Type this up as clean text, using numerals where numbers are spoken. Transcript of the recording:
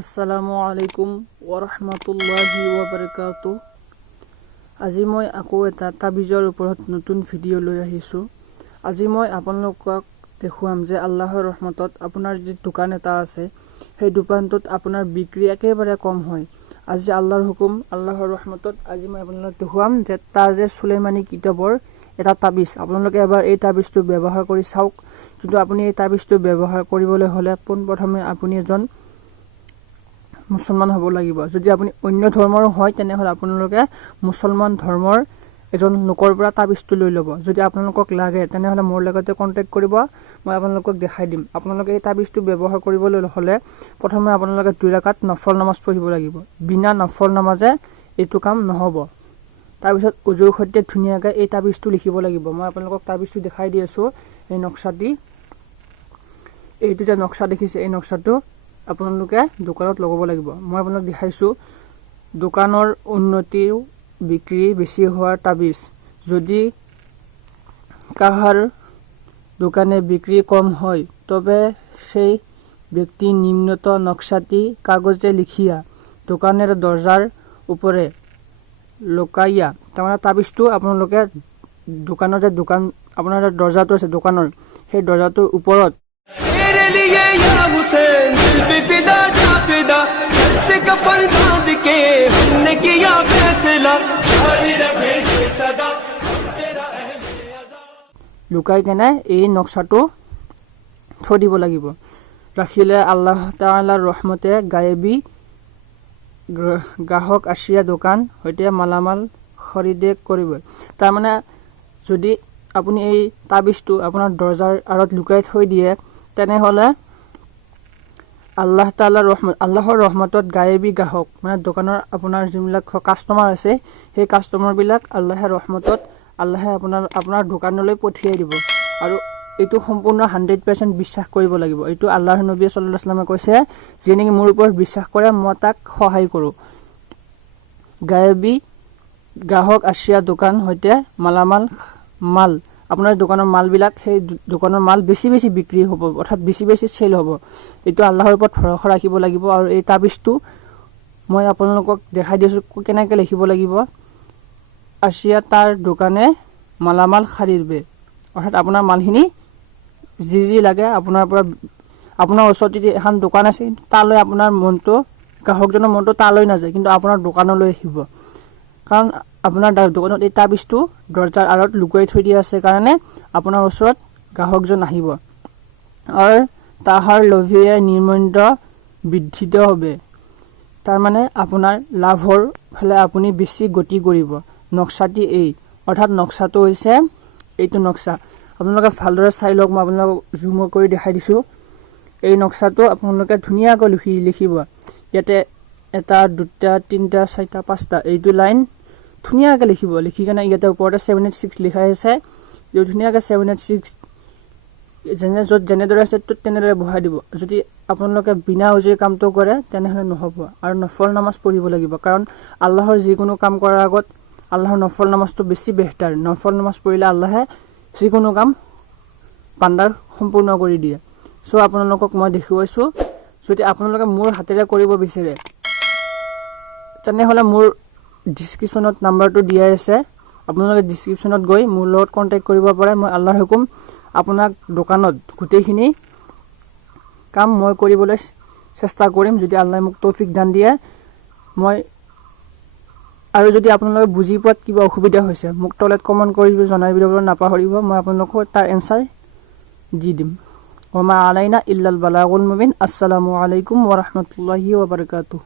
আসসালামু আলাইকুম ওয়াৰাহমাতুল্লাহি ওয়াবাৰাকাতুহ। আজি মই আকৌ এটা তাবিজৰ ওপৰত নতুন ভিডিঅ' লৈ আহিছোঁ। আজি মই আপোনালোকক দেখুৱাম যে আল্লাহৰ ৰহমতত আপোনাৰ যি দোকান এটা আছে সেই দোকানটোত আপোনাৰ বিক্ৰী একেবাৰে কম হয়। আজি আল্লাহৰ হুকুম, আল্লাহৰ ৰহমতত আজি মই আপোনালোকক দেখুৱাম যে তাৰ যে সুলেমানী কিতাপৰ এটা তাবিজ, আপোনালোকে এবাৰ এই তাবিজটো ব্যৱহাৰ কৰি চাওক। কিন্তু আপুনি এই তাবিজটো ব্যৱহাৰ কৰিবলৈ হ'লে পোনপ্ৰথমে আপুনি এজন মুছলমান হ'ব লাগিব। যদি আপুনি অন্য ধৰ্মৰ হয় তেনেহ'লে আপোনালোকে মুছলমান ধৰ্মৰ এজন লোকৰ পৰা তাবিজটো লৈ ল'ব। যদি আপোনালোকক লাগে তেনেহ'লে মোৰ লগতে কণ্টেক্ট কৰিব, মই আপোনালোকক দেখাই দিম। আপোনালোকে এই তাবিজটো ব্যৱহাৰ কৰিবলৈ হ'লে প্ৰথমে আপোনালোকে 2 ৰাকাত নফল নামাজ পঢ়িব লাগিব। বিনা নফল নামাজে এইটো কাম নহ'ব। তাৰপিছত উজুৰ সৈতে ধুনীয়াকৈ এই তাবিজটো লিখিব লাগিব। মই আপোনালোকক তাবিজটো দেখাই দি আছোঁ। এই নক্সাটি, এইটো যে নক্সা দেখিছে, এই নক্সাটো আপোনালোকে দোকানত লগাব লাগিব। মই আপোনালোক দেখাইছোঁ দোকানৰ উন্নতি বিক্ৰী বেছি হোৱাৰ তাবিজ। যদি কাহাৰ দোকানে বিক্ৰী কম হয় তবে সেই ব্যক্তি নিম্নত নক্সাটি কাগজে লিখিয়া দোকানেৰ দৰজাৰ উপৰে লুকাইয়া, তাৰমানে তাবিজটো আপোনালোকে দোকানৰ যে দোকান আপোনাৰ দৰজাটো আছে দোকানৰ, সেই দৰজাটোৰ ওপৰত লুকাই কেনে এই নক্সাটো থৈ দিব লাগিব। ৰাখিলে আল্লাহ তাআলাৰ ৰহমতে গায়েবী গ্ৰাহক আসিয়া দোকান হইতে মালামাল খৰিদে কৰিব। তাৰমানে যদি আপুনি এই তাবিজটো আপোনাৰ দৰজাৰ আড়ত লুকাই থৈ দিয়ে তেনেহ'লে আল্লাহ তাআলাৰ ৰহমত, আল্লাহৰ ৰহমতত গায়েবী গ্ৰাহক মানে দোকানৰ আপোনাৰ যিবিলাক কাষ্টমাৰ আছে সেই কাষ্টমাৰবিলাক আল্লাহৰ ৰহমতত আল্লাহে আপোনাৰ দোকানলৈ পঠিয়াই দিব। আৰু এইটো সম্পূৰ্ণ 100% বিশ্বাস কৰিব লাগিব। এইটো আল্লাহৰ নবী সাল্লাল্লাহু আলাইহি ওয়াসাল্লামে কৈছে, যে নেকি মোৰ ওপৰত বিশ্বাস কৰে মই তাক সহায় কৰোঁ। গায়েবী গ্ৰাহক আসিয়া দোকান হইতে মাল আপোনাৰ দোকানৰ মালবিলাক, সেই দোকানৰ মাল বেছি বিক্ৰী হ'ব, অৰ্থাৎ বেছি চেল হ'ব। এইটো আল্লাহৰ ওপৰত ভৰসা ৰাখিব লাগিব। আৰু এই তাবিজটো মই আপোনালোকক দেখাই দিছোঁ কেনেকৈ লিখিব লাগিব। আসিয়া তাৰ দোকানে মালামাল খাৰিদবে, অৰ্থাৎ আপোনাৰ মালখিনি যি লাগে আপোনাৰ ওচৰত যদি এখন দোকান আছে তালৈ আপোনাৰ মনটো, গ্ৰাহকজনৰ মনটো তালৈ নাযায়, কিন্তু আপোনাৰ দোকানলৈ আহিব। কাৰণ আপোনাৰ দোকানত এই তাবিজটো দৰজাৰ আড়ত লুকুৱাই থৈ দিয়া আছে কাৰণে আপোনাৰ ওচৰত গ্ৰাহকজন আহিব। আৰু তাহাৰ লোভিয়ে নিৰ্মূল্য বৃদ্ধিত হবে, তাৰমানে আপোনাৰ লাভৰ ফালে আপুনি বেছি গতি কৰিব। নক্সাটি এই, অৰ্থাৎ নক্সাটো হৈছে এইটো নক্সা। আপোনালোকে ভালদৰে চাই লওক, মই আপোনালোকক জুম কৰি দেখাই দিছোঁ। এই নক্সাটো আপোনালোকে ধুনীয়াকৈ লিখিব। ইয়াতে 1 2 3 4 5টা এইটো লাইন ধুনীয়াকৈ লিখিব। লিখি কেনে ইয়াতে ওপৰতে 786 লিখা আছে, এই ধুনীয়াকৈ 786 য'ত যেনেদৰে আছে তেনেদৰে বহাই দিব। যদি আপোনালোকে বিনা উজুৰি কামটো কৰে তেনেহ'লে নহ'ব। আৰু নফল নামাজ পঢ়িব লাগিব, কাৰণ আল্লাহৰ যিকোনো কাম কৰাৰ আগত আল্লাহৰ নফল নামাজটো বেছি বেহতাৰ। নফল নামাজ পঢ়িলে আল্লাহে যিকোনো কাম বান্দাৰ সম্পূৰ্ণ কৰি দিয়ে। চ' আপোনালোকক মই দেখুৱাইছোঁ। যদি আপোনালোকে মোৰ হাতেৰে কৰিব বিচাৰে তেনেহ'লে মোৰ ডিছক্ৰিপশ্যনত নাম্বাৰটো দিয়াই আছে, আপোনালোকে ডিছক্ৰিপশ্যনত গৈ মোৰ লগত কণ্টেক্ট কৰিব পাৰে। মই আল্লাহৰ হুকুম আপোনাক দোকানত গোটেইখিনি কাম মই কৰিবলৈ চেষ্টা কৰিম, যদি আল্লাহে মোক তৌফিক দান দিয়ে। আৰু যদি আপোনালোকে বুজি পোৱাত কিবা অসুবিধা হৈছে মোক তলত কমেণ্ট কৰি জনাই দিবলৈ নাপাহৰিব, মই আপোনালোকক তাৰ এনচাৰ দি দিম। ওমা আলাইনা ইল্লাল বালাগুল মুবিন। আসসালামু আলাইকুম ওয়া রাহমাতুল্লাহি ওয়া বারাকাতুহু।